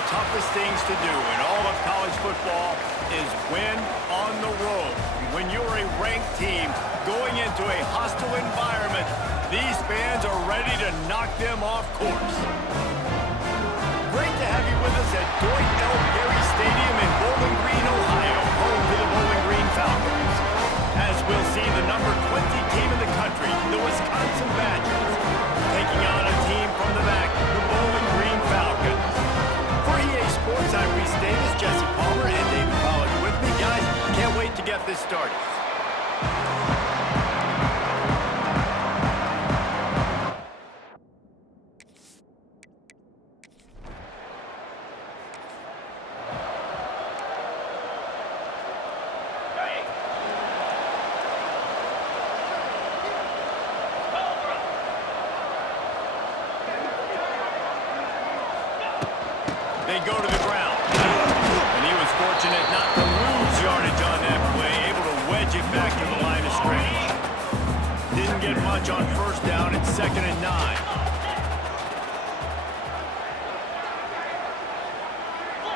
the toughest things to do in all of college football is win on the road. When you're a ranked team going into a hostile environment, these fans are ready to knock them off course. Great to have you with us at Dwight L. Perry Stadium in Bowling Green, Ohio, home to the Bowling Green Falcons. As we'll see the number 20 team in the country, the Wisconsin Badgers, taking on a team from the back, the Bowling Green Falcons. For EA Sports, I'm Reese Davis, Jesse Palmer, and David Pollack with me. Guys, can't wait to get this started. They go to the ground. And he was fortunate not to lose yardage on that play, able to wedge it back to the line of scrimmage. Didn't get much on first down. It's 2nd and 9.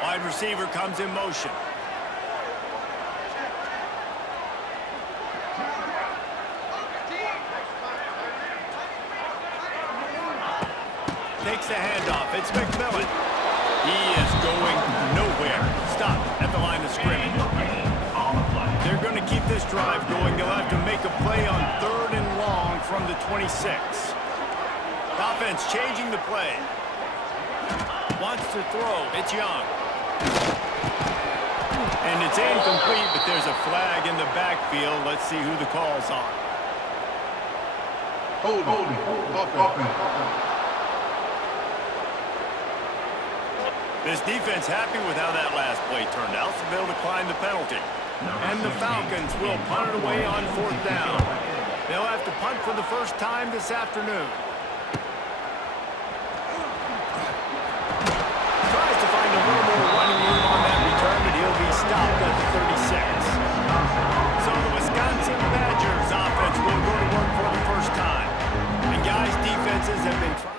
Wide receiver comes in motion. Takes the handoff. It's McMillan. He is going nowhere. Stop at the line of scrimmage. They're going to keep this drive going. They'll have to make a play on 3rd and long from the 26. Offense changing the play. Wants to throw. It's Young. And it's incomplete, but there's a flag in the backfield. Let's see who the call's on. Holding. This defense happy with how that last play turned out, so they'll decline the penalty. And the Falcons will punt it away on 4th down. They'll have to punt for the first time this afternoon. Tries to find a little more running room on that return, but he'll be stopped at the 36. So the Wisconsin Badgers offense will go to work for the first time. And guys, defenses have been trying.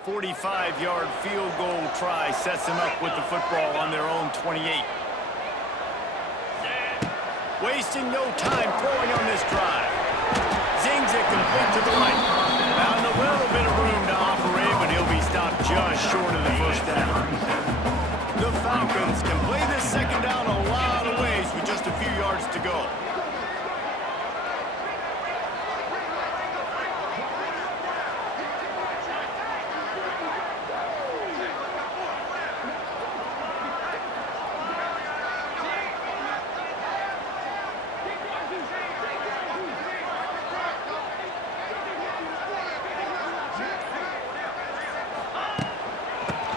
The 45-yard field goal try sets them up with the football on their own 28. Wasting no time throwing on this drive. Zings it complete to the right. Found a little bit of room to operate, but he'll be stopped just short of the first down. The Falcons can play this 2nd down a lot of ways with just a few yards to go.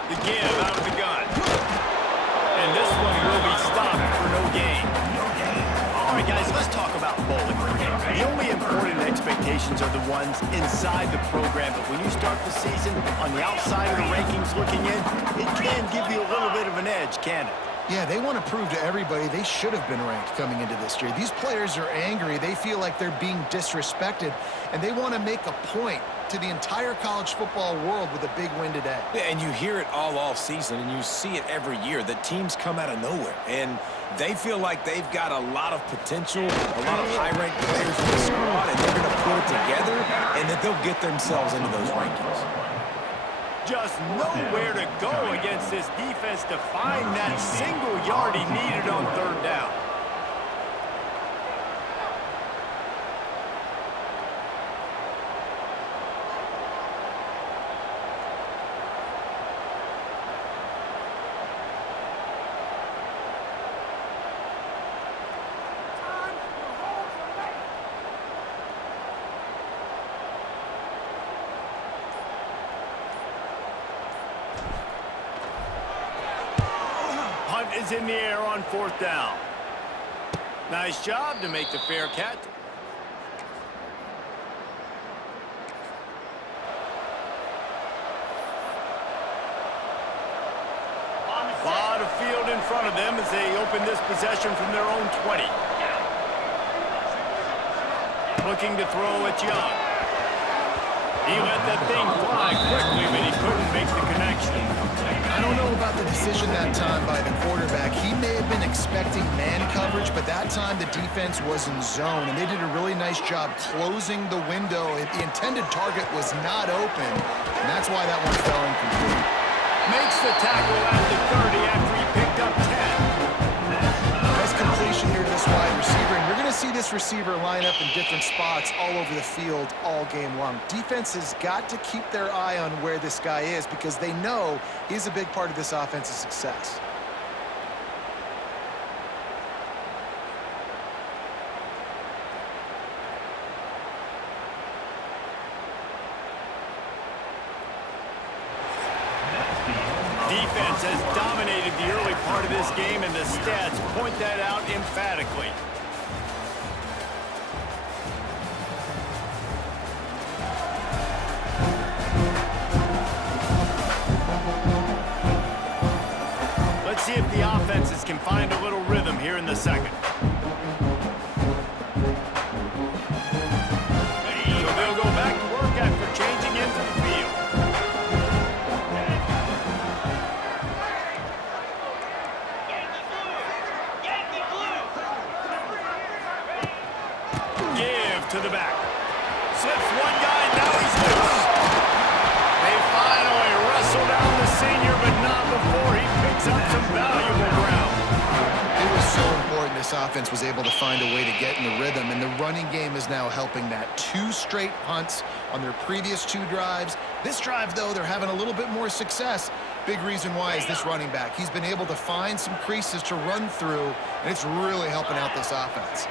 The give out of the gun. And this one will be stopped for no gain. All right, guys, let's talk about Bowling Green. The only important expectations are the ones inside the program, but when you start the season on the outside of the rankings looking in, it can give you a little bit of an edge, can it? Yeah, they want to prove to everybody they should have been ranked coming into this year. These players are angry. They feel like they're being disrespected, and they want to make a point to the entire college football world with a big win today. Yeah, and you hear it all season, and you see it every year. The teams come out of nowhere, and they feel like they've got a lot of potential, a lot of high-ranked players in the squad, and they're going to put it together, and that they'll get themselves into those rankings. Just nowhere to go against this defense to find that single yard he needed on 3rd down. is in the air on 4th down. Nice job to make the fair catch. A lot of field in front of them as they open this possession from their own 20. Looking to throw at Young. He let that thing fly quickly, but he couldn't make the connection. I don't know about the decision that time by the quarterback. He may have been expecting man coverage, but that time the defense was in zone, and they did a really nice job closing the window. The intended target was not open, and that's why that one fell incomplete. Makes the tackle at the 30 after he picked up 10. Nice completion here to this wide receiver, and you're going to see this receiver line up in different spots all over the field all game long. Defense has got to keep their eye on where this guy is because they know he's a big part of this offense's success. Defense has dominated the early part of this game, and the stats point that out emphatically. Let's see if the offenses can find a little rhythm here in the second. So they'll go back to work after changing into the field. To the back. Slips one guy, now he's loose. They finally wrestle down the senior, but not before he picks up some valuable ground. It was so important this offense was able to find a way to get in the rhythm, and the running game is now helping that. 2 straight punts on their previous 2 drives. This drive, though, they're having a little bit more success. Big reason why is this running back. He's been able to find some creases to run through, and it's really helping out this offense.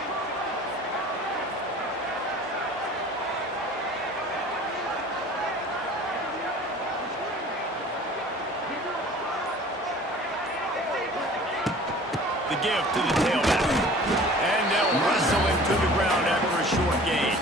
The give to the tailback. And they'll wrestle him to the ground after a short gain.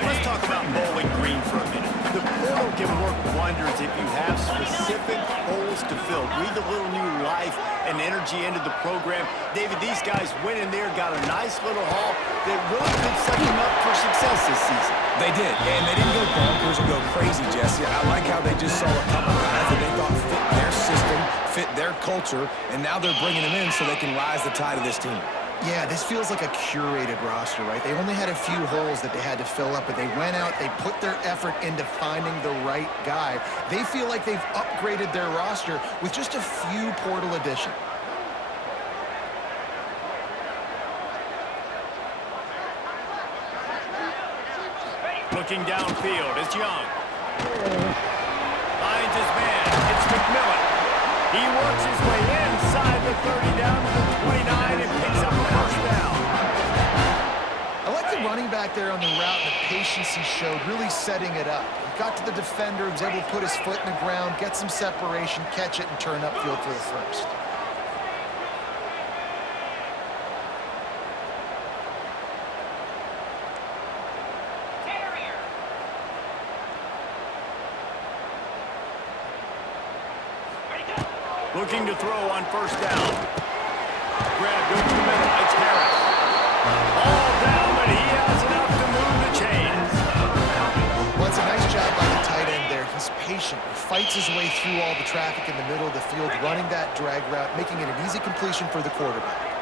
Let's talk about Bowling Green for a minute. The portal can work wonders if you have specific holes to fill. Breathe a little new life and energy into the program. David, these guys went in there, got a nice little haul that really could set them up for success this season. They did, and they didn't go bonkers or go crazy, Jesse. I like how they just saw a couple guys that they thought fit their system, fit their culture, and now they're bringing them in so they can rise the tide of this team. Yeah, this feels like a curated roster, right? They only had a few holes that they had to fill up, but they went out, they put their effort into finding the right guy. They feel like they've upgraded their roster with just a few portal additions. Looking downfield, it's Young. Finds his man, it's McMillan. He works his way inside the 30 down to the 29 and picks up a first down. I like the running back there on the route and the patience he showed, really setting it up. He got to the defender, he was able to put his foot in the ground, get some separation, catch it, and turn upfield for the first. Looking to throw on first down. Grabbed over the middle. It's Harris. All down, but he has enough to move the chains. Well, it's a nice job by the tight end there. He's patient. He fights his way through all the traffic in the middle of the field, running that drag route, making it an easy completion for the quarterback.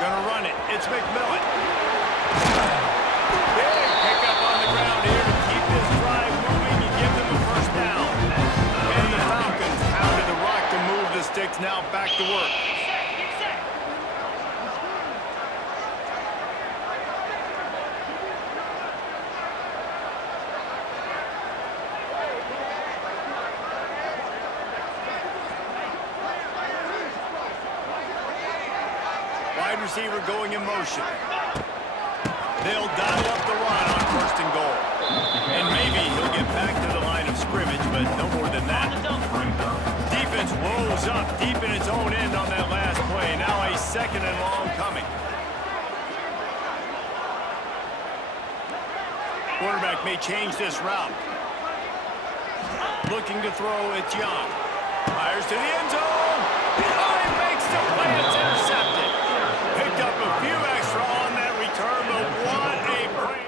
Gonna run it. It's McMillan. Big pickup on the ground here to keep this drive moving and give them a first down. And the Falcons pounded the rock to move the sticks, now back to work. receiver going in motion. They'll dial up the run on 1st and goal. And maybe he'll get back to the line of scrimmage, but no more than that. Defense rolls up deep in its own end on that last play. Now a 2nd and long coming. Quarterback may change this route. Looking to throw, it's Young. Fires to the end zone. He makes the play. It's intercepted. Picked up a few extra on that return, but what a play.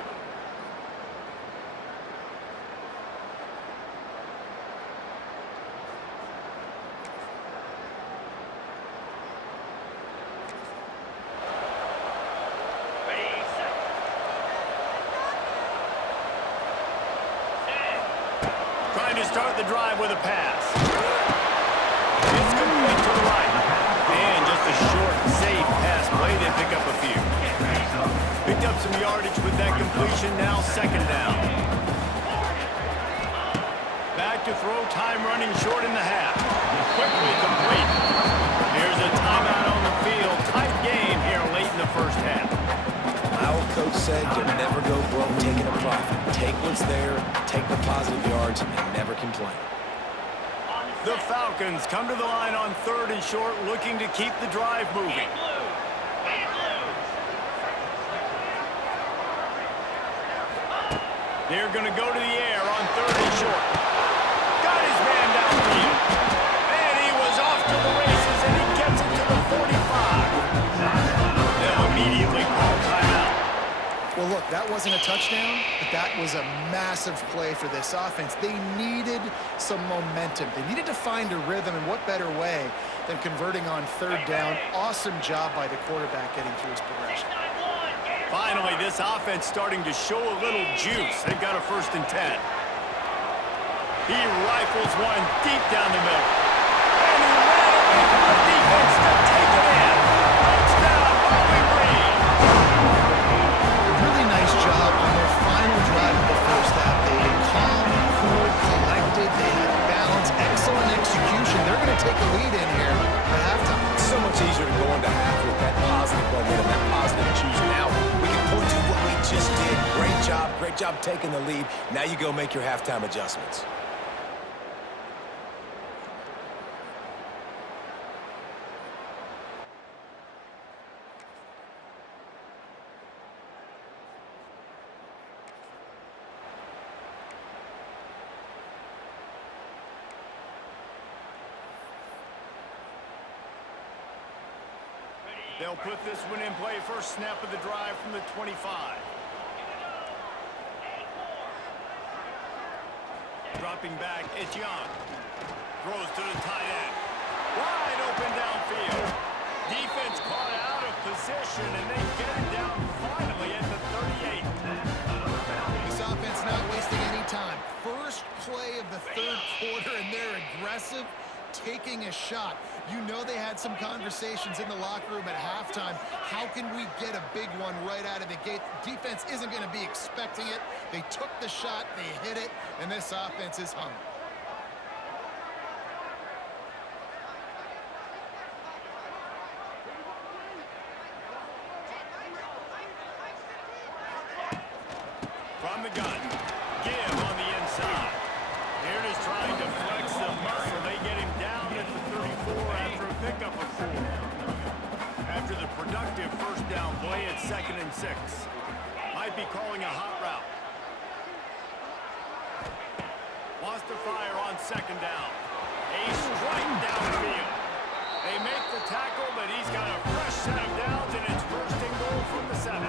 Trying to start the drive with a pass. It's complete to the right. And just a short, safe pass play. They pick up a few. Picked up some yardage with that completion. Now 2nd down. Back to throw. Time running short in the half. Quickly complete. Here's a timeout on the field. Tight game here late in the 1st half. My old coach said you'll never go broke taking a profit. Take what's there, take the positive yards, and never complain. The Falcons come to the line on 3rd and short, looking to keep the drive moving. They're going to go to the air on 3rd and short. Got his man downfield. And he was off to the races, and he gets it to the 45. They'll immediately call timeout. Well, look, that wasn't a touchdown, but that was a massive play for this offense. They needed some momentum. They needed to find a rhythm, and what better way than converting on 3rd down. Awesome job by the quarterback getting through his progression. Finally, this offense starting to show a little juice. They've got a 1st and 10. He rifles one deep down the middle. And he ran away from the defense to take it in. Touchdown, Bowling Green. Really nice job on their final drive of the 1st half. They were calm, cool, collected. They had balance, excellent execution. They're going to take a lead in here at halftime. It's so much easier to go into half with that positive momentum, that positive juice. Now we can point to what we just did. Great job taking the lead. Now you go make your halftime adjustments. They'll put this one in play. First snap of the drive from the 25. Dropping back, it's Young. Throws to the tight end. Wide open downfield. Defense caught out of position, and they get it down finally at the 38. This offense not wasting any time. First play of the 3rd quarter, and they're aggressive, taking a shot. You know they had some conversations in the locker room at halftime. How can we get a big one right out of the gate? Defense isn't going to be expecting it. They took the shot, they hit it, and this offense is hungry. From the gun, give on the inside. Here it is trying to flex the muscle. They get him down at the 34 after a pickup of 4. After the productive 1st down play, it's 2nd and 6. Might be calling a hot route. Wants to fire on 2nd down. A strike downfield. They make the tackle, but he's got a fresh set of downs, and it's 1st and goal from the 7.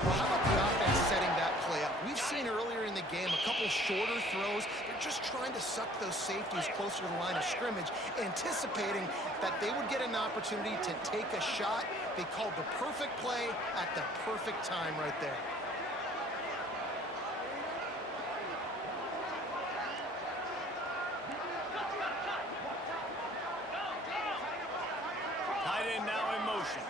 Well, how about the offense setting that play up? We've seen earlier in the game a couple shorter throws. They're just trying to suck those safeties closer to the line of scrimmage, anticipating that they would get an opportunity to take a shot. They called the perfect play at the perfect time right there. Tight end now in motion.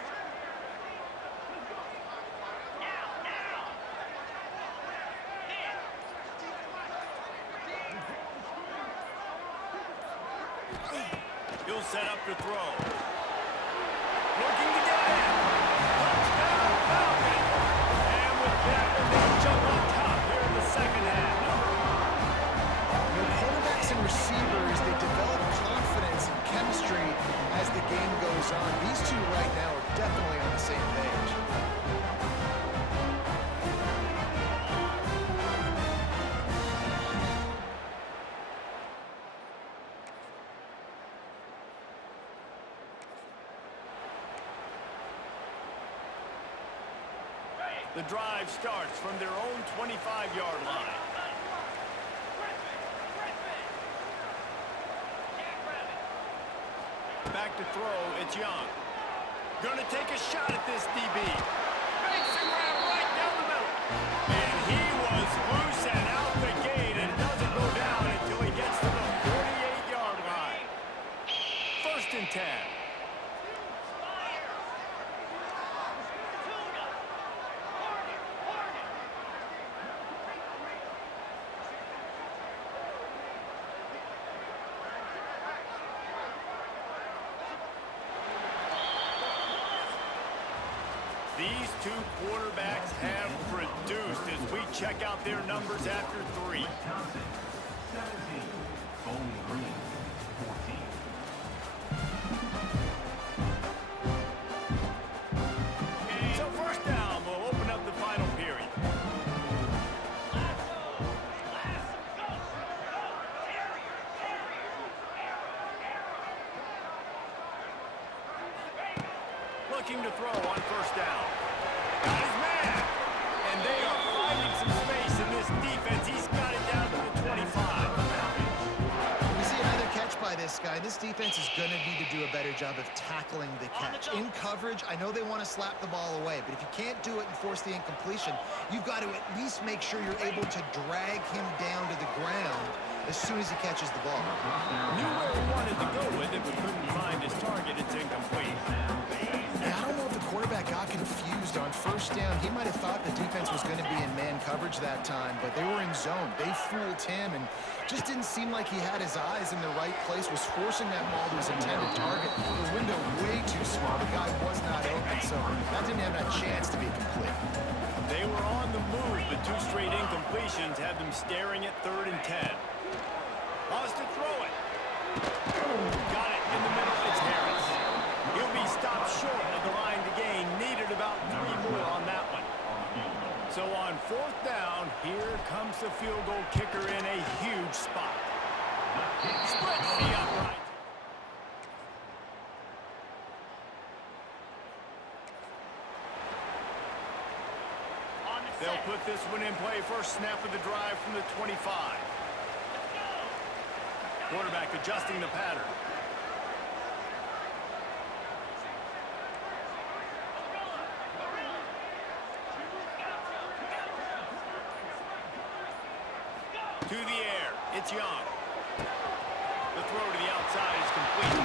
He'll set up to throw. Looking to get in. The drive starts from their own 25-yard line. Back to throw, it's Young. Gonna take a shot at this DB. Makes a grab right down the middle. And he was loose and out the gate and doesn't go down until he gets to the 48-yard line. 1st and 10. These two quarterbacks have produced as we check out their numbers after 3. Wisconsin, 17. Bowling Green, 14. So 1st down, we'll open up the final period. Looking to throw on 1st down. Got his man. And they are finding some space in this defense. He's got it down to the 25. We see another catch by this guy. This defense is going to need to do a better job of tackling the catch. In coverage, I know they want to slap the ball away, but if you can't do it and force the incompletion, you've got to at least make sure you're able to drag him down to the ground as soon as he catches the ball. Knew where he wanted to go with it, but couldn't find his target. It's incomplete. Yeah, I don't know if the quarterback got confused on 1st down. He might have thought the defense was going to be in man coverage that time, but they were in zone. They fooled him and just didn't seem like he had his eyes in the right place, was forcing that ball to his intended target. The window way too small. The guy was not open, so that didn't have that chance to be complete. They were on the move, but 2 straight incompletions have them staring at 3rd and 10. Wants to throw it. Got it in the middle. It's Harris. He'll be stopped short of the line to gain. Needed about 3 more on that one. So on 4th down, here comes the field goal kicker in a huge spot. Splits the upright. They'll put this one in play. 1st snap of the drive from the 25. Quarterback adjusting the pattern. To the air, it's Young. The throw to the outside is complete.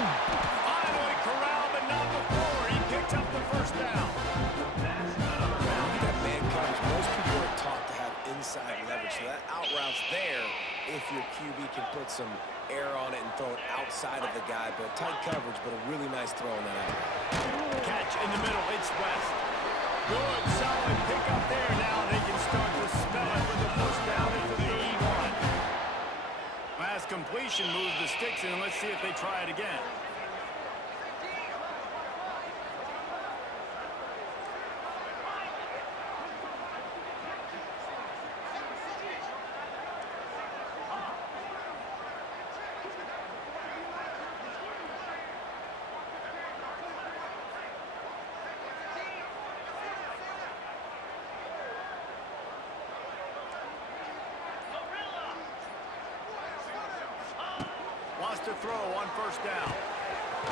Finally corralled, but not before. He picks up the 1st down. That man coverage, most people are taught to have inside leverage, so that out route's there if your QB can put some air on it and throw it outside of the guy, but tight coverage, but a really nice throw on that out route. Catch in the middle, it's West. Good, solid pick up there. Now they can start to smell it with the 1st down at the 31. Last completion moves the sticks in, and let's see if they try it again. Wants to throw on 1st down.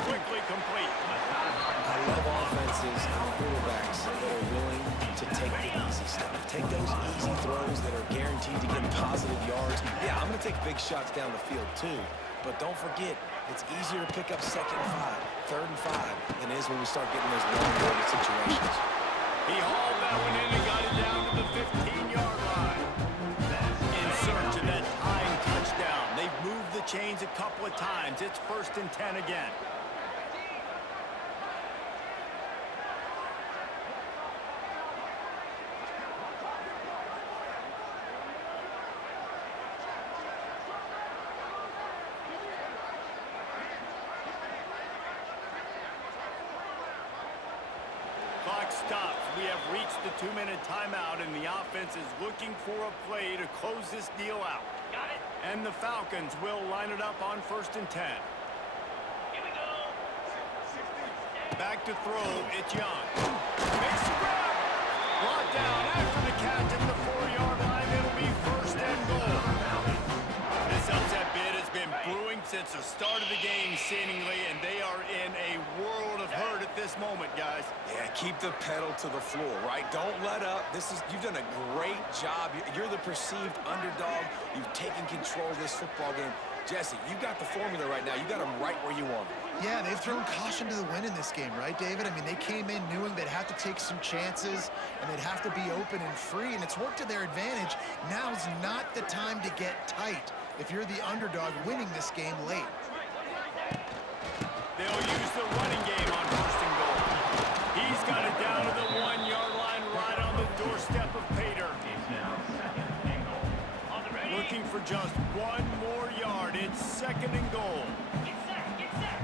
Quickly complete. I love offenses and quarterbacks that are willing to take the easy stuff. Take those easy throws that are guaranteed to get positive yards. Yeah, I'm going to take big shots down the field too, but don't forget, it's easier to pick up 2nd and 5, 3rd and 5 than it is when we start getting those long-yarded situations. He hauled that one in and got it down to the 15-yard line. In search of that tying touchdown. They've moved the chains a couple of times. It's 1st and 10 again. Clock stops. We have reached the 2-minute timeout, and the offense is looking for a play to close this deal out. Got it. And the Falcons will line it up on 1st and 10. Here we go. Back to throw. It's Young. Makes the grab. Brought down since the start of the game, seemingly, and they are in a world of hurt at this moment, guys. Yeah, keep the pedal to the floor, right? Don't let up. You've done a great job. You're the perceived underdog. You've taken control of this football game. Jesse, you got the formula right now. You got them right where you want them. Yeah, they've thrown caution to the wind in this game, right, David? I mean, they came in knowing they'd have to take some chances and they'd have to be open and free, and it's worked to their advantage. Now's not the time to get tight if you're the underdog winning this game late. They'll use the running game on first and goal. He's got it down to the 1-yard line right on the doorstep of Pater. It's now second and goal. Looking for just one more yard. It's second and goal. Get set, get set.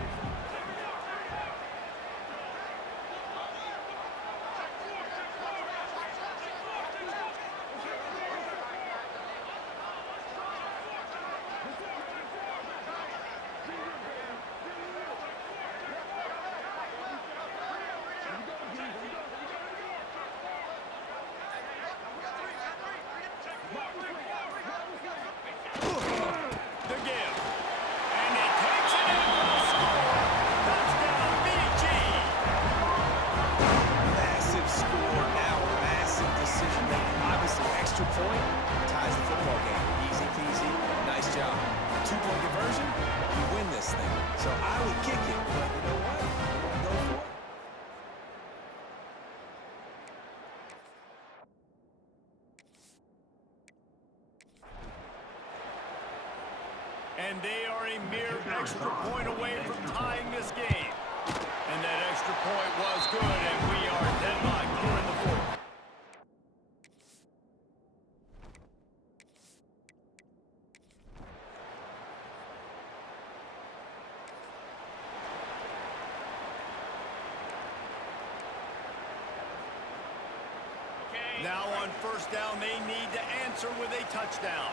The give. And he takes it in for the score. Touchdown, BG. Massive score now, massive decision making. Obviously, extra point ties the football game. Easy peasy, nice job. 2-point conversion, you win this thing. So I would kick it, but you know what? I'm gonna go for it. And they are a mere extra point away from tying this game. And that extra point was good, and we are deadlocked here in the fourth. Now on first down, they need to answer with a touchdown.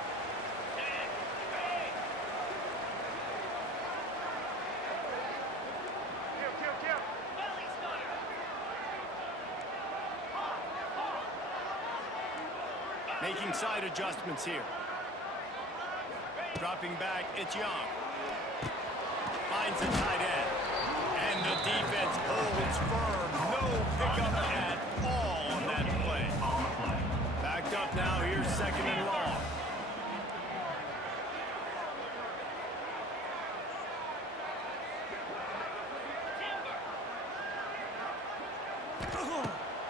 Making side adjustments here. Dropping back, it's Young. Finds a tight end. And the defense holds firm. No pickup at all on that play. Backed up now, here's second and long.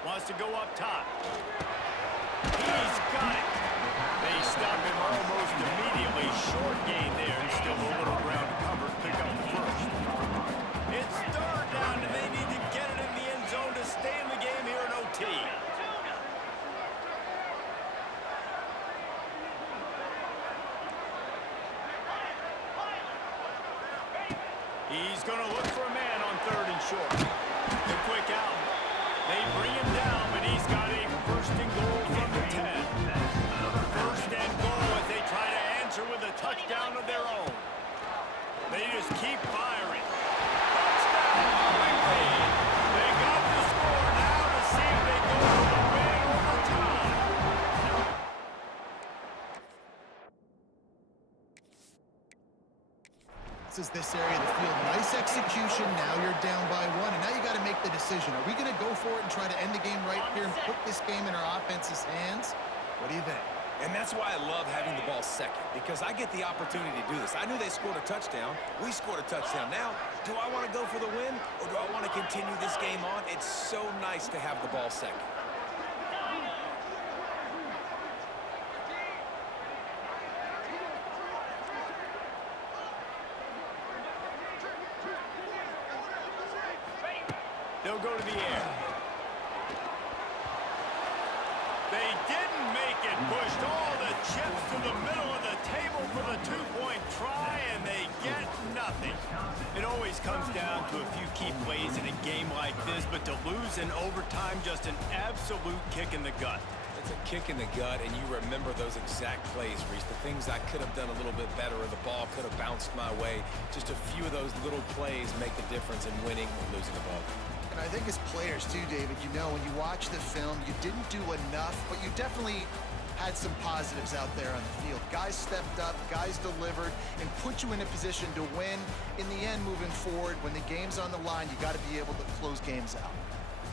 Wants to go up top. He's got it. They stop him almost immediately. Short gain there, and still a little ground to cover. Pick up the first. It's third down, and they need to get it in the end zone to stay in the game here in OT. He's going to look for a man on third and short. The quick out. They bring him down, but he's got a first and goal from the 10. First and goal as they try to answer with a touchdown of their own. They just keep firing. Touchdown, quickly. They got the score now to see if they go for the win or the tie. This is this area of the field. Nice execution. Now you're down by one, and now you got to make the decision. Are we going to go for it and try to end the game right here and put this game in our offense's hands? What do you think? And that's why I love having the ball second, because I get the opportunity to do this. I knew they scored a touchdown. We scored a touchdown. Now, do I want to go for the win, or do I want to continue this game on? It's so nice to have the ball second. They'll go to the air. They didn't make it. Pushed all the chips to the middle of the table for the two-point try, and they get nothing. It always comes down to a few key plays in a game like this, but to lose in overtime, just an absolute kick in the gut. It's a kick in the gut, and you remember those exact plays, Reese. The things I could have done a little bit better, or the ball could have bounced my way. Just a few of those little plays make the difference in winning or losing a ball. And I think as players too, David, you know, when you watch the film, you didn't do enough, but you definitely had some positives out there on the field. Guys stepped up, guys delivered, and put you in a position to win. In the end, moving forward, when the game's on the line, you got to be able to close games out.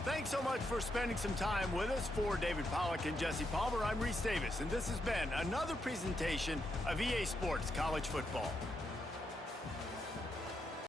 Thanks so much for spending some time with us. For David Pollack and Jesse Palmer, I'm Reese Davis, and this has been another presentation of EA Sports College Football.